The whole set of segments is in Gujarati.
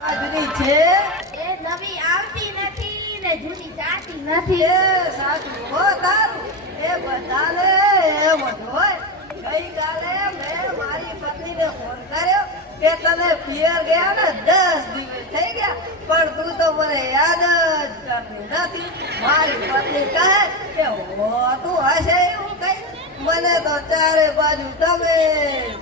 આજની છે એ નવી આવતી નથી ને જૂની જાતી નથી. એ સાચું હો તારું. એ બધાને એમ જ હોય. ગઈકાલે મેં મારી પત્નીને ફોન કર્યો કે તને પિયર ગયા ને 10 દિવસ થઈ ગયા, પણ તું તો મને યાદ જ કરતી નથી. મારી પત્ની કહે કે હોતું હશે એવું કઈ. મને તો ચારે બાજુ તમે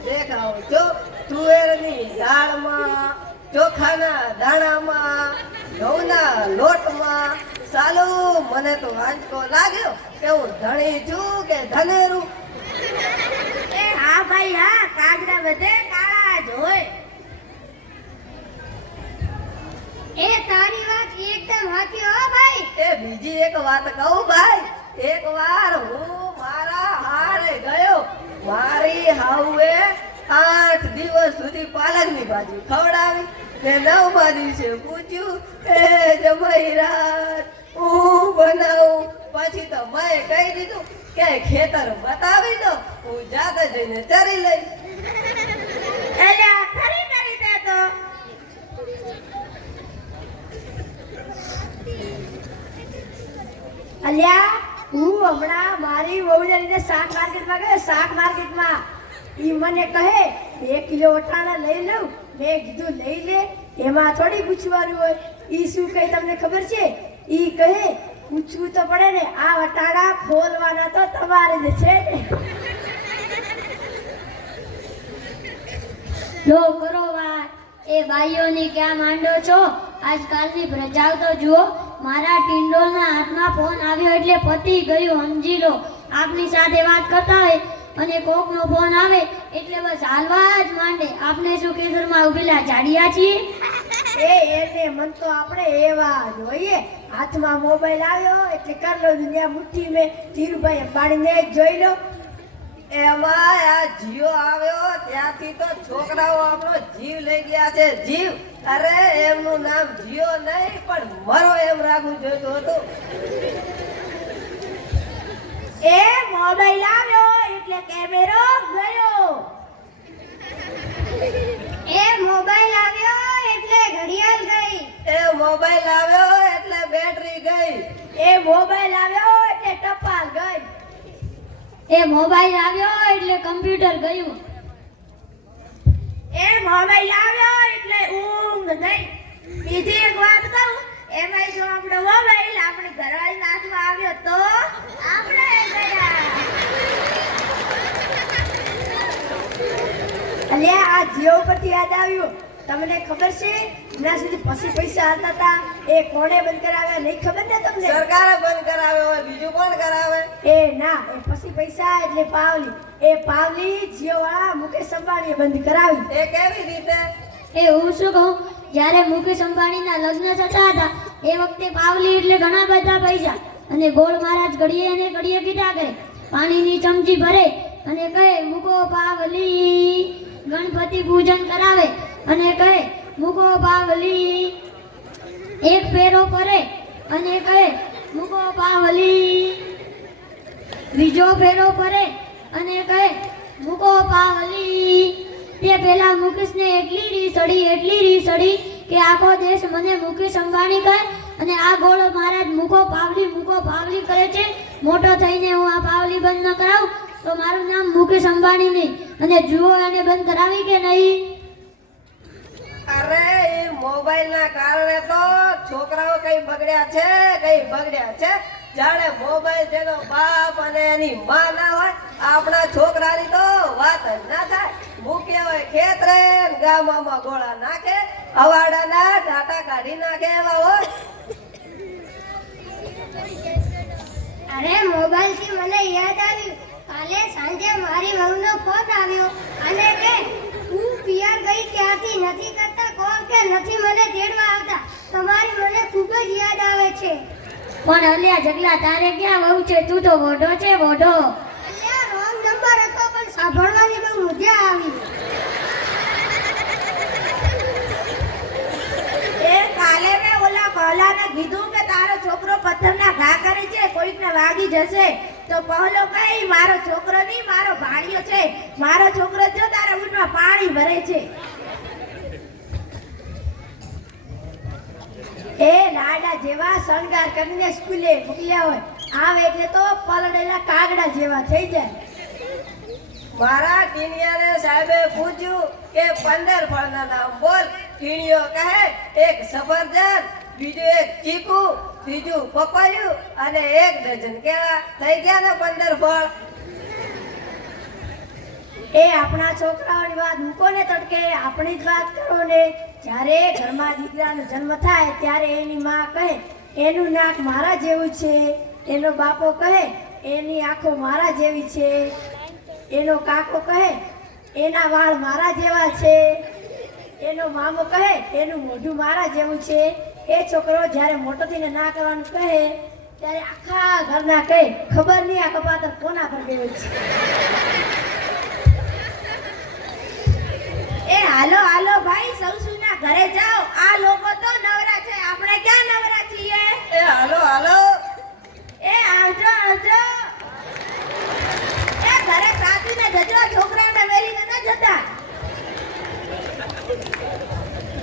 દેખાવ છો. તુવેરની દાળમાં, ચોખાના દાણામાં, ઘઉંના લોટમાં. સાલું મને તો આંચકો લાગ્યો કે હું ધણી છું કે ધનેરું. એ હા ભાઈ હા, કાગડા બધે કાળા જ હોય. એ તારી વાત એકદમ સાચી હો ભાઈ. એ બીજી એક વાત કહું ભાઈ. એક વાર હું મારા હારે ગયો. મારી હાઉએ 8 દિવસ સુધી પાલકની ભાજી ખવડાવી ને 9મા દિવસે પૂછ્યું એ જમાઈ રાત હું બનાવું. પછી તો મેં કહી દીધું કે ખેતર બતાવી દો, હું જાતે જઈને ચરી લઈશ. એટલે આ ખરી કરી દે તો. અલ્યા હું હમણાં મારી વહુને લઈને શાક માર્કેટમાં ગયો. શાક માર્કેટમાં ઈ મને કહે 2 કિલો વટાણા લઈ લઉં. મેં કીધું લઈ લે, એમાં થોડી પૂછવાનું હોય. ઈ શું કહે તમને ખબર છે? ઈ કહે પૂછવું તો પડે ને, આ વટાણા ખોલવાના તો તમારે જ છે ને. લો કરો વાત. એ બાઈઓની ક્યાં માંડો છો? આજકાલની પ્રજાઓ તો જુઓ. મારા ટિંડોલના હાથમાં ફોન આવ્યો એટલે પતી ગયું, સમજી લો. આપની સાથે વાત કરતા હોય અને કોકનો ફોન આવે એટલે બસ હાલવા જ માંડે. આપણે શું કેસરમાં ઉભેલા જાડિયા છીએ? એને મન તો આપણે એવા જોઈએ. હાથમાં મોબાઈલ આવ્યો એટલે કર લો દુનિયા મુઠ્ઠી મેં. ધીરુભાઈ અંબાણીને જ જોઈ લો. એમાં આ જીઓ આવ્યો ત્યાંથી તો છોકરાઓ આપણો જીવ લઈ ગયા છે. જીવ. અરે એમનું નામ જીઓ નહીં પણ મરો એમ રાખવું જોઈતું હતું. એ મોબાઈલ આવ્યો એટલે કેમેરો ગયો. એ મોબાઈલ આવ્યો એટલે ઘડિયાળ ગઈ. એ મોબાઈલ આવ્યો એટલે બેટરી ગઈ. એ મોબાઈલ આવ્યો એટલે ટપાલ ગઈ. એ મોબાઈલ આવ્યો એટલે કમ્પ્યુટર ગયું. એ મોબાઈલ આવ્યો એટલે ઊંઘ ગઈ. બીજી એક વાત કહું, એમાં જો આપણો મોબાઈલ આપણી ઘરવાળીના હાથમાં આવ્યો તો આપણે ગયા. અલ્યા આ જીઓ પરથી યાદ આવ્યું. તમને ખબર છે હમણાં સુધી પછી પૈસા આવતા હતા એ કોણે બંધ કરાવ્યા? નહીં ખબર ને તમને? સરકારે બંધ કરાવ્યો હોય, બીજું કોણ કરાવે? એ ના, એ પછી પૈસા એટલે પાવલી. એ પાવલી જીઓ વાળા મુકેશ અંબાણીએ બંધ કરાવી. એ કેવી રીતે? એ હું શું કહું, જ્યારે મુકેશ અંબાણીના લગ્ન થતા હતા એ વખતે પાવલી એટલે ઘણા બધા પૈસા. અને ગોળ મહારાજ ઘડીએ અને ઘડીએ કીધા કરે, પાણીની ચમચી ભરે અને કહે મૂકો પાવલી. ગણપતિ પૂજન કરાવે અને કહે મૂકો પાવલી. એક ફેરો કરે અને કહે મૂકો પાવલી. બીજો ફેરો કરે અને કહે મૂકો પાવલી. તે પેલા મુકેશને એટલી રીસ ચડી કે આખો દેશ મને મુકેશ અંબાણી કહે અને આ ગોળો મહારાજ મૂકો પાવલી કરે છે. મોટો થઈને હું આ પાવલી બંધ ન કરાવું તો મારું નામ મુકેશ અંબાણી નહીં. અને જુઓ એને બંધ કરાવી કે નહીં? અરે એ મોબાઈલના કારણે તો છોકરાઓ કઈ બગડ્યા છે. જાણે મોબાઈલ તેનો બાપ અને એની માં ના હોય. આપણા છોકરાની તો વાત જ ના થાય. મૂક્યા હોય ખેતરે, ગામમાં ગોળા નાખે, અવાડાના ટાટા કાઢી નાખે એવા હોય. અરે મોબાઈલથી મને યાદ આવ્યું, કાલે સાંજે મારી વહુનો ફોન આવ્યો અને કે તું પિયર ગઈ ત્યાંથી નથી કરતા કોલ કે નથી મને તેડવા આવતા. તમારી મને ખૂબ જ યાદ આવે છે. પણ અલ્યા જગલા, તારે ક્યાં વહુ છે? તું તો વોઢો છે, વોઢો. અલ્યા રોંગ નંબર હતો પણ સાંભળવાની બહુ મજા આવી. એ કાલે મેં ઓલા પહલાને કીધું કે તારો છોકરો પથ્થરના ઘા કરે છે, કોઈકને વાગી જશે. તો પહલો કઈ મારો છોકરો નહીં, મારો ભાણિયો છે. મારો છોકરો જો તારા ઊંટમાં પાણી ભરે છે. જેવા શણગાર કરીને સ્કૂલે મોકલ્યા હોય, આવે એટલે તો પલળેલા કાગડા જેવા થઈ જાય. મારા ટીણિયાને સાહેબે પૂછ્યું કે 15 ફળના નામ બોલ. ટીણીયો કહે એક સફરજન, બીજું એક ચીકુ, ત્રીજું પપૈયું અને 1 ડઝન કેળા. થઈ ગયા ને 15 ફળ. એ આપણા છોકરાઓની વાત મૂકો ને તડકે, આપણી જ વાત કરો ને. જ્યારે ઘરમાં દીકરાનો જન્મ થાય ત્યારે એની માં કહે એનું નાક મારા જેવું છે, એનો બાપો કહે એની આંખો મારા જેવી છે, એનો કાકો કહે એના વાળ મારા જેવા છે, એનો મામો કહે એનું મોઢું મારા જેવું છે. એ છોકરો જ્યારે મોટો થઈને ના કરવાનું કહે ત્યારે આખા ઘરના કહે ખબર નહીં આ કપાતર કોના પર ગયો છે. એ હાલો હાલો ભાઈ, સૌસુના ઘરે જાઓ. આ લોકો